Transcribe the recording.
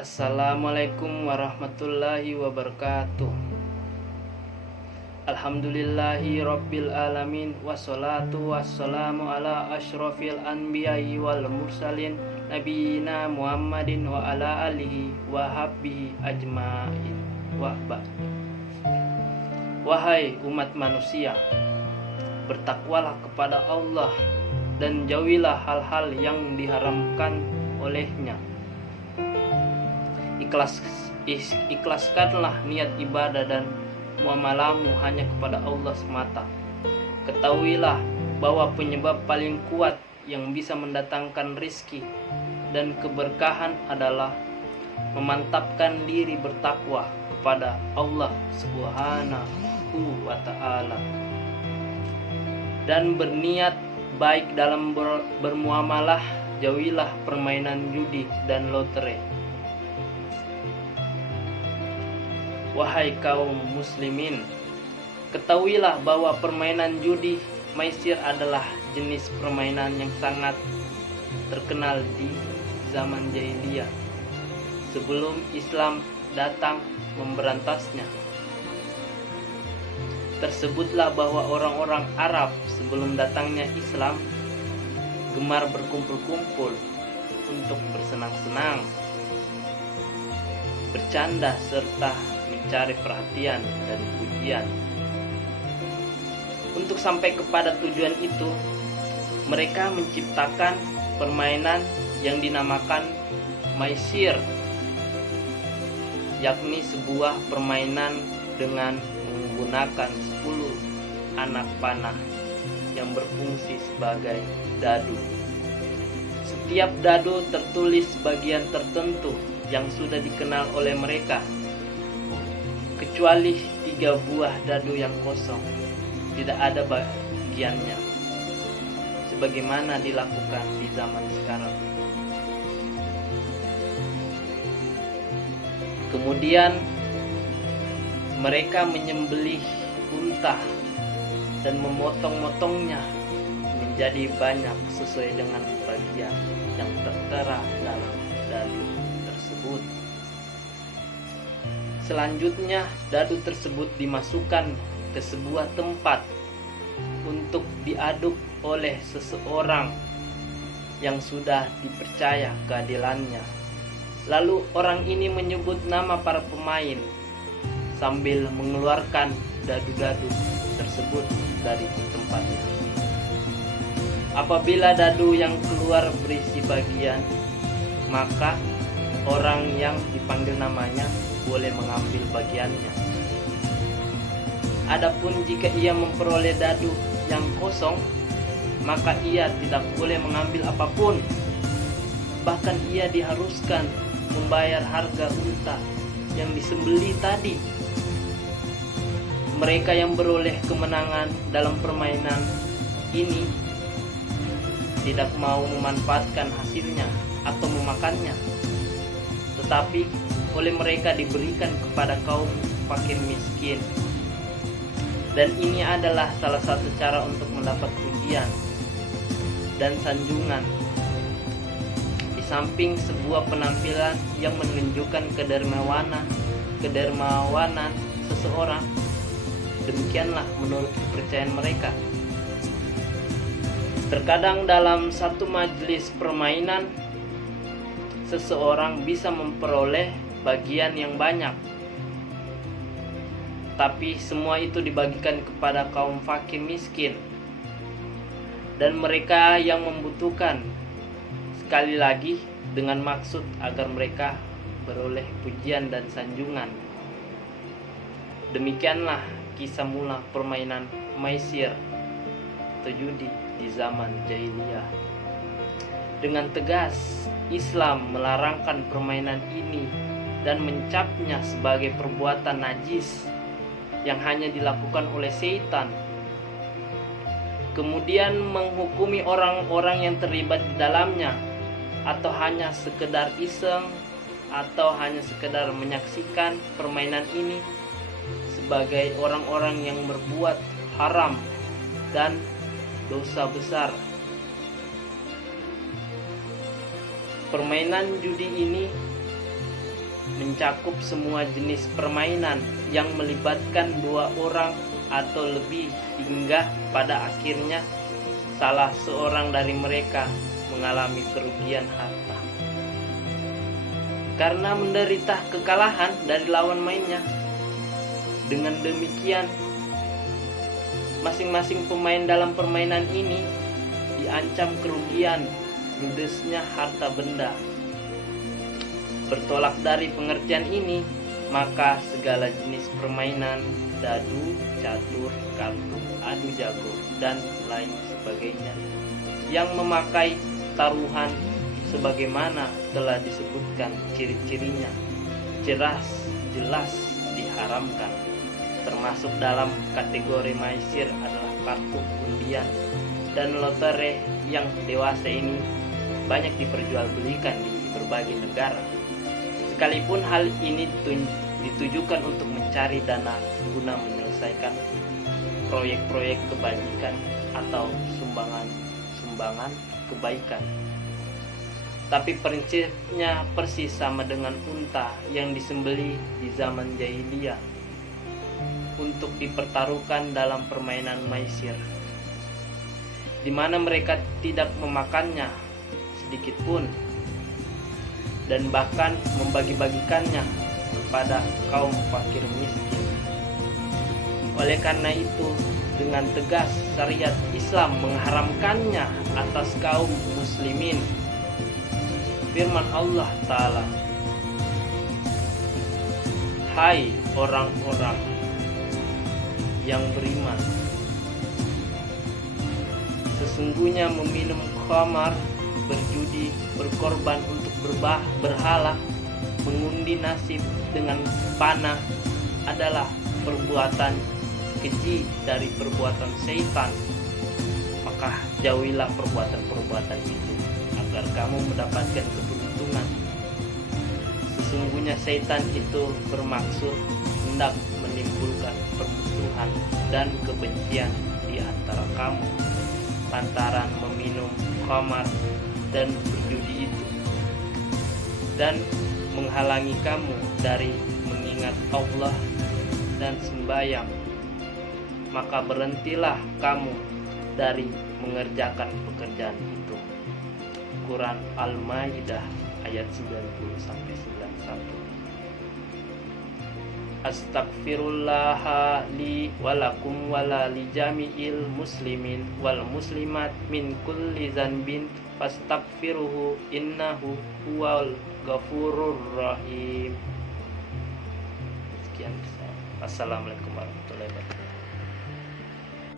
Assalamualaikum warahmatullahi wabarakatuh. Alhamdulillahi rabbil alamin. Wassalatu wassalamu ala asyrafil anbiya'i wal mursalin nabiyina Muhammadin wa ala alihi wa habbihi ajma'in. Wahai umat manusia, bertakwalah kepada Allah dan jauhilah hal-hal yang diharamkan olehnya. Ikhlaskanlah niat ibadah dan muamalahmu hanya kepada Allah semata. Ketahuilah bahwa penyebab paling kuat yang bisa mendatangkan rizki dan keberkahan adalah memantapkan diri bertakwa kepada Allah Subhanahu wa ta'ala dan berniat baik dalam bermuamalah. Jauhilah permainan judi dan lotre. Wahai kaum muslimin, ketahuilah bahwa permainan judi maisir adalah jenis permainan yang sangat terkenal di zaman jahiliyah sebelum Islam datang memberantasnya. Tersebutlah bahwa orang-orang Arab sebelum datangnya Islam gemar berkumpul-kumpul untuk bersenang-senang, bercanda, serta mencari perhatian dan pujian. Untuk sampai kepada tujuan itu, mereka menciptakan permainan yang dinamakan maisir, yakni sebuah permainan dengan menggunakan 10 anak panah yang berfungsi sebagai dadu. Setiap dadu tertulis bagian tertentu yang sudah dikenal oleh mereka, kecuali 3 buah dadu yang kosong, tidak ada bagiannya, sebagaimana dilakukan di zaman sekarang. Kemudian mereka menyembelih unta dan memotong-motongnya menjadi banyak sesuai dengan bagian yang tertera dalam dadu tersebut. Selanjutnya, dadu tersebut dimasukkan ke sebuah tempat untuk diaduk oleh seseorang yang sudah dipercaya keadilannya. Lalu orang ini menyebut nama para pemain sambil mengeluarkan dadu-dadu tersebut dari tempatnya. Apabila dadu yang keluar berisi bagian, maka orang yang dipanggil namanya boleh mengambil bagiannya. Adapun jika ia memperoleh dadu yang kosong, maka ia tidak boleh mengambil apapun. Bahkan ia diharuskan membayar harga unta yang disembelih tadi. Mereka yang beroleh kemenangan dalam permainan ini tidak mau memanfaatkan hasilnya atau memakannya, tetapi oleh mereka diberikan kepada kaum fakir miskin. Dan ini adalah salah satu cara untuk mendapat pujian dan sanjungan, di samping sebuah penampilan yang menunjukkan kedermawanan seseorang. Demikianlah menurut kepercayaan mereka. Terkadang dalam satu majelis permainan, seseorang bisa memperoleh bagian yang banyak, tapi semua itu dibagikan kepada kaum fakir miskin dan mereka yang membutuhkan, sekali lagi dengan maksud agar mereka beroleh pujian dan sanjungan. Demikianlah kisah mula permainan maisir atau judi di zaman jahiliyah. Dengan tegas, Islam melarangkan permainan ini dan mencapnya sebagai perbuatan najis yang hanya dilakukan oleh setan. Kemudian menghukumi orang-orang yang terlibat di dalamnya, atau hanya sekedar iseng atau hanya sekedar menyaksikan permainan ini, sebagai orang-orang yang berbuat haram dan dosa besar. Permainan judi ini mencakup semua jenis permainan yang melibatkan dua orang atau lebih, hingga pada akhirnya salah seorang dari mereka mengalami kerugian harta karena menderita kekalahan dari lawan mainnya. Dengan demikian, masing-masing pemain dalam permainan ini diancam kerugian ludesnya harta benda. Bertolak dari pengertian ini, maka segala jenis permainan dadu, catur, kartu, adu jago, dan lain sebagainya yang memakai taruhan sebagaimana telah disebutkan ciri-cirinya jelas diharamkan. Termasuk dalam kategori maisir adalah kartu undian dan lotre yang dewasa ini banyak diperjualbelikan di berbagai negara. Sekalipun hal ini ditujukan untuk mencari dana guna menyelesaikan proyek-proyek kebajikan atau sumbangan kebaikan. Tapi prinsipnya persis sama dengan unta yang disembeli di zaman jahiliyah untuk dipertaruhkan dalam permainan maisir, di mana mereka tidak memakannya sedikit pun dan bahkan membagi-bagikannya kepada kaum fakir miskin. Oleh karena itu, dengan tegas syariat Islam mengharamkannya atas kaum muslimin. Firman Allah Ta'ala, "Hai orang-orang yang beriman, sesungguhnya meminum khamar, berjudi, berkorban untuk berhala, mengundi nasib dengan panah adalah perbuatan keji dari perbuatan syaitan. Maka jauhilah perbuatan-perbuatan itu agar kamu mendapatkan keberuntungan. Sesungguhnya syaitan itu bermaksud hendak menimbulkan permusuhan dan kebencian di antara kamu lantaran meminum khamar dan berjudi itu, dan menghalangi kamu dari mengingat Allah dan sembahyang. Maka berhentilah kamu dari mengerjakan pekerjaan itu." Quran Al-Maidah ayat 90-91. Astaghfirullah li walakum wala li jami'il muslimin wal muslimat min kulli zanbin fastaghfiruhu innahu huwal ghafurur rahim. Sekian. Assalamualaikum warahmatullahi wabarakatuh.